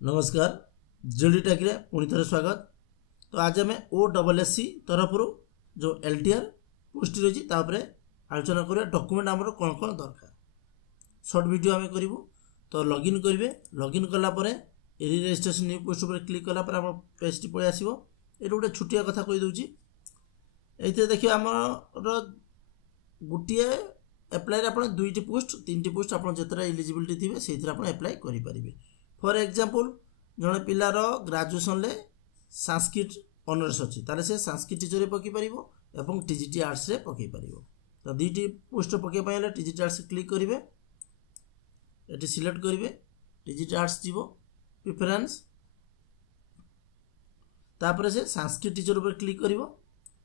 नमस्कार JD take रे पुणी थे स्वागत। तो आज आम OSSC तरफ जो LTR पोस्ट रही आलोचना करिया डॉक्यूमेंट आमर कौन कौन दरकार शॉर्ट वीडियो आम करूँ। तो लॉगिन करेंगे, लॉगिन कलापर रजिस्ट्रेशन न्यू पोस्ट पर क्लिक कलापर आम पेज टी पलि आसो। ये गोटे छुटिया कथा कहीदे ये देखिए आमर गोटे एप्लाई आप दुईटी पोस्ट तीन पोस्ट आप जिते एलिजिबिलिटी थे से एप्लाई करेंगे। फॉर एग्जांपल जड़े पिलार ग्रेजुएशन ले संस्कृत ऑनर्स अच्छी ताले से संस्कृत टीचर पकई पार और टीजीटी आर्ट्स रे पकई पार। तो दुईटी पोस्ट पकईपारे टीजीटी आर्ट्स क्लिक करेंगे, ये सिलेक्ट करेंगे टीजीटी आर्ट्स जीव प्रिफरेंस तापर से संस्कृत टीचर पर क्लिक कर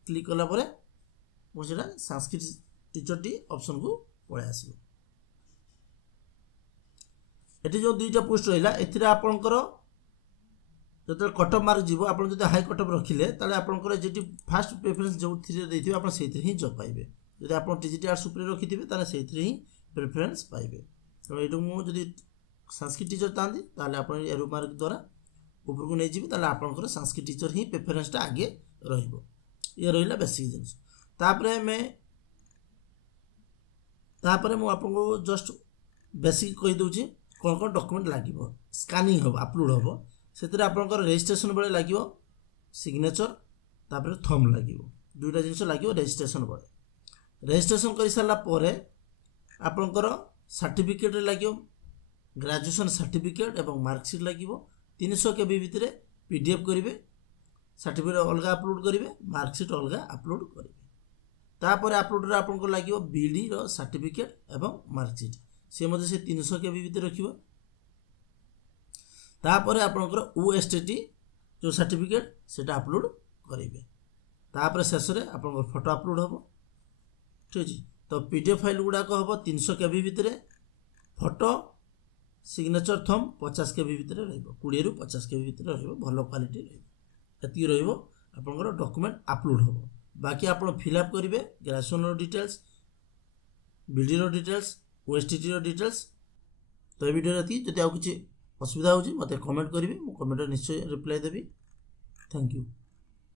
क्लिक कलापर मुझे संस्कृत टीचर टी ऑप्शन को पलि आसो। ये जो दुईटा पोस्ट रहा है आपंकर जो कट ऑफ मार्क जीव आप हाई कट ऑफ रखिले आपंकर जी फास्ट प्रेफरेंस जो थी आप ही जॉब पाइबे। जब आप टीजीटी आर्ट्स उपर रखि से ही प्रेफरेंस पाइबे। तो ये मुझे संस्कृत टीचर चाहती आप एरो मार्क द्वारा ऊपर को नहीं जी आपंकर संस्कृत टीचर ही प्रेफरेंसटा आगे ये रहा बेसिक जिन। तापर मुझे जस्ट बेसिक कहीदे कौन कौन डॉक्यूमेंट लगे स्कानिंग हम अपलोड हम से रजिस्ट्रेशन बेले लगे सिग्नेचर तापर थंब लगे दुईटा जिनस लगे रजिस्ट्रेशन बेले। रजिस्ट्रेशन कर सारापर आपंकर सर्टिफिकेट लगे ग्रेजुएशन सर्टिफिकेट और मार्कशीट लगे 300 KB भितर PDF करेंगे, सर्टिफिकेट अलग अपलोड करेंगे, मार्कशीट अलग अपलोड करेंगे। तापर अपलोड आपको लगे BD सर्टिफिकेट और मार्कशीट सी मत से 300 KB भितर रखिए। तापर आपंकर OSTT जो सर्टिफिकेट से अपलोड करेंगे। तापर शेष में आप फोटो अपलोड हम ठीक है। तो PDF फाइल गुड़ाक हम 300 KB भितर फोटो सिग्नेचर थंब 50 KB भितर 20 ରୁ 50 KB भितर भल क्वालिटी रही आपंकर डॉक्यूमेंट अपलोड हम। बाकी आप फिलअप करेंगे graduation details BD details OSTT details. तो ये वीडियो जी आउ कि असुविधा हो मत कमेंट करेंगे, मुझे कमेंट निश्चय रिप्लाई देवी। Thank you.